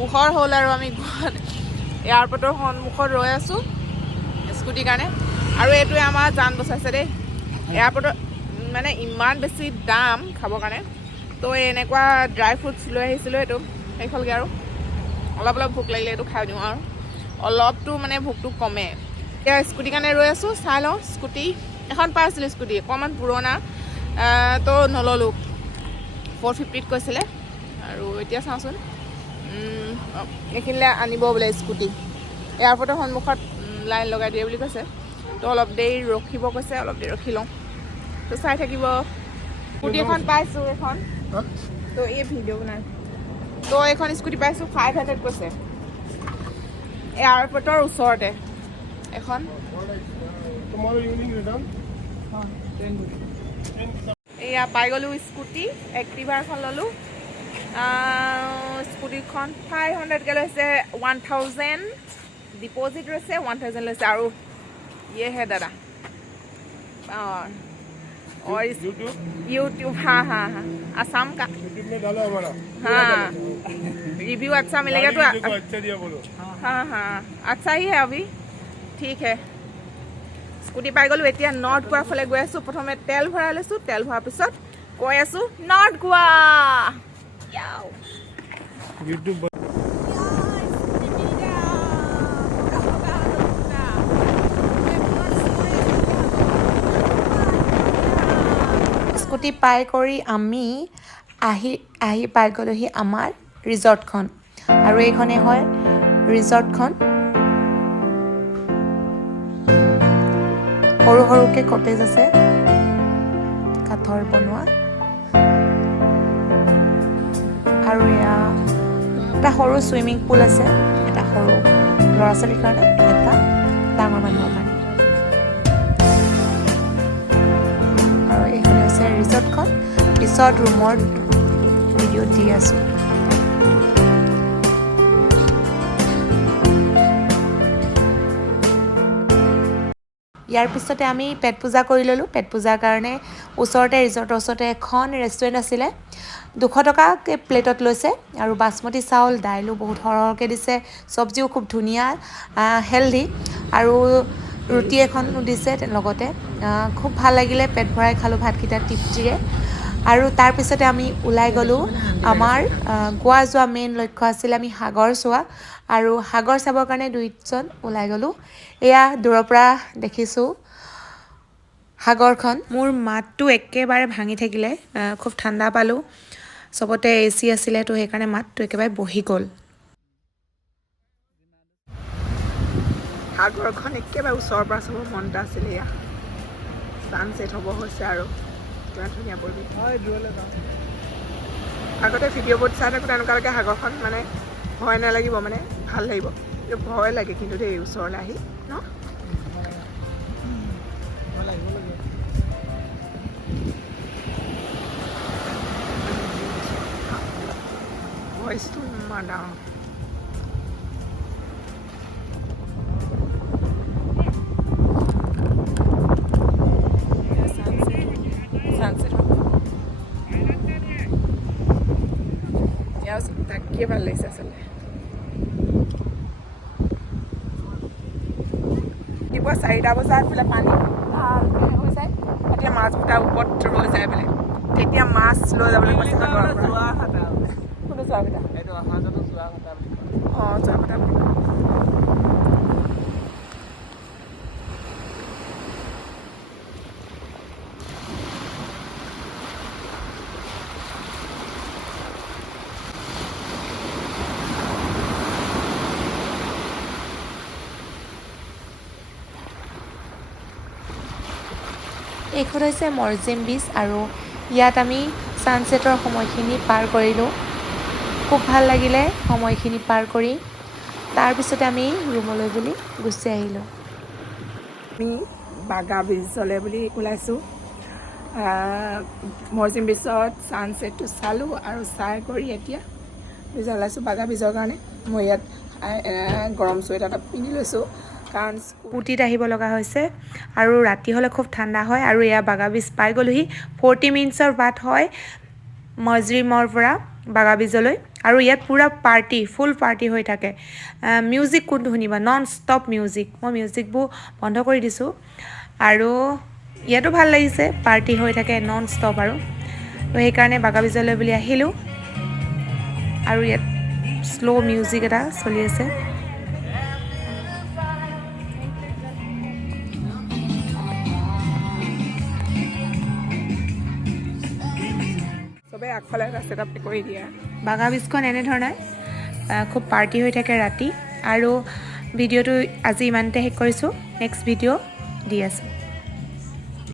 পোহৰ হ'ল আৰু আমি এয়াৰপৰ্টৰ সন্মুখত ৰৈ আছোঁ স্কুটিৰ কাৰণে আৰু এইটোৱে আমাৰ জান বচাইছে দেই এয়াৰপৰ্টৰ মানে ইমান বেছি দাম খাবৰ কাৰণে তো এনেকুৱা ড্ৰাই ফ্ৰুটছ লৈ আহিছিলোঁ এইটো শেষ হ'লগৈ আৰু অলপ ভোক লাগিলে এইটো খাই দিওঁ আৰু অলপটো মানে ভোকটো কমে এতিয়া স্কুটিৰ কাৰণে ৰৈ আছোঁ চাই লওঁ স্কুটি এখন পাইছিলোঁ স্কুটি অকণমান পুৰণা তো নল'লোঁ 450ত কৈছিলে আৰু এতিয়া চাওঁচোন এইখিনিলৈ আনিব বোলে স্কুটি এয়াৰপৰ্টৰ সন্মুখত লাইন লগাই দিয়ে বুলি কৈছে তো অলপ দেৰি ৰখিব কৈছে অলপ দেৰি ৰখি লওঁ তো চাই থাকিব স্কুটি এখন পাইছোঁ এখন তো এই ভিডিঅ' বনাই তো এইখন স্কুটি পাইছোঁ 500 কৈছে এয়াৰপৰ্টৰ ওচৰতে এখন এয়া পাই গ'লোঁ স্কুটি এক্টিভা এখন ল'লোঁ স্কুটিখন 500কৈ লৈছে 1000 ডিপ'জিট লৈছে 1000 লৈছে আৰু ইয়েহে দাদা और यूट्यूब हाँ आसाम का हाँ रिव्यू अच्छा मिलेगा तो अच्छा दिया बोलो हाँ अच्छा ही है अभी ठीक है स्कूटी पाई गलो এতিয়া নৰ্থ গোৱাৰ ফালে গৈ আছোঁ প্ৰথমে তেল ভৰাই লৈছোঁ তেল ভৰাৰ পিছত গৈ আছোঁ নৰ্থ গোৱা ইউটিউব স্কুটি পাই কৰি আমি আহি পাই গ'লোহি আমাৰ ৰিজৰ্টখন আৰু এইখনে হয় ৰিজৰ্টখন সৰু সৰুকৈ কটেজ আছে কাঠৰ বনোৱা আৰু এয়া এটা সৰু ছুইমিং পুল আছে এটা সৰু ল'ৰা ছোৱালীৰ কাৰণে এটা ডাঙৰ মানুহৰ কাৰণে আৰু এইখন হৈছে ৰিজৰ্টখন পিছত ৰুমৰ ভিডিঅ' দি আছোঁ ইয়াৰ পিছতে আমি পেট পূজা কৰি ল'লোঁ পেট পূজাৰ কাৰণে ওচৰতে ৰিজৰ্টৰ ওচৰতে এখন ৰেষ্টুৰেণ্ট আছিলে 200 টকাকৈ প্লেটত লৈছে আৰু বাসমতি চাউল দাইলো বহুত সৰহকৈ দিছে চব্জিও খুব ধুনীয়া হেল্ডি আৰু ৰুটি এখনো দিছে লগতে খুব ভাল লাগিলে পেট ভৰাই খালোঁ ভাতকেইটা তৃপ্তিৰে আৰু তাৰপিছতে আমি ওলাই গ'লোঁ আমাৰ গোৱা যোৱা মেইন লক্ষ্য আছিল আমি সাগৰ চোৱা আৰু সাগৰ চাবৰ কাৰণে দুইজন ওলাই গ'লোঁ এয়া দূৰৰ পৰা দেখিছোঁ সাগৰখন মোৰ মাতটো একেবাৰে ভাঙি থাকিলে খুব ঠাণ্ডা পালোঁ চবতে এচি আছিলে তো সেইকাৰণে মাতটো একেবাৰে বহি গ'ল সাগৰখন একেবাৰে ওচৰৰ পৰা চাব মন এটা আছিলে এয়া ছানছেট হ'ব হৈছে আৰু কিমান ধুনীয়া পৰিৱেশ আগতে ভিডিঅ'বোৰত চাই থাকোঁ তেনেকুৱা লাগে সাগৰখন মানে ভয় নালাগিব মানে ভাল লাগিব ভয় লাগে কিন্তু দেই ওচৰলৈ আহি ন ভইচটো ইমান ডাঙৰ তাকিয়ে ভাল লাগিছে আচলতে ৰাতিপুৱা 4টা বজাত বোলে পানী ভালকৈ হৈ যায় এতিয়া মাছকেইটা ওপৰত ৰৈ যায় বোলে তেতিয়া মাছ লৈ যাবলৈ কৈছে সাগৰৰ পৰা কোনটো যোৱা কথা এইটো অহাটো যোৱা কথা বুলি অঁ যোৱা কথা বুলি এইখন হৈছে মৰজিম বিচ আৰু ইয়াত আমি ছানছেটৰ সময়খিনি পাৰ কৰিলোঁ খুব ভাল লাগিলে সময়খিনি পাৰ কৰি তাৰপিছতে আমি ৰুমলৈ বুলি গুচি আহিলোঁ আমি বাগা ব্ৰিজলৈ বুলি ওলাইছোঁ মৰজিম ব্ৰিজত ছানছেটটো চালোঁ আৰু চাই কৰি এতিয়া ব্ৰিজত ওলাইছোঁ বাগা ব্ৰিজৰ কাৰণে মই ইয়াত গৰম চুৱেটাৰ এটা পিন্ধি লৈছোঁ কাৰণ স্কুটিত আহিব লগা হৈছে আৰু ৰাতি হ'লে খুব ঠাণ্ডা হয় আৰু এয়া বাগা ব্ৰিজ পাই গ'লোহি 40 মিনিটছৰ বাট হয় মজৰিমৰ পৰা বাগা বীজলৈ আৰু ইয়াত পূৰা পাৰ্টি ফুল পাৰ্টি হৈ থাকে মিউজিক কোনটো শুনিবা নন ষ্টপ মিউজিক মই মিউজিকবোৰ বন্ধ কৰি দিছোঁ আৰু ইয়াতো ভাল লাগিছে পাৰ্টি হৈ থাকে নন ষ্টপ আৰু তো সেইকাৰণে বাগা বীজলৈ বুলি আহিলোঁ আৰু ইয়াত শ্ল' মিউজিক এটা চলি আছে আগফালে ৰাস্তাত কৰি দিয়া বাগা বীজখন এনেধৰণে খুব পাৰ্টি হৈ থাকে ৰাতি আৰু ভিডিঅ'টো আজি ইমানতে শেষ কৰিছোঁ নেক্সট ভিডিঅ' দি আছোঁ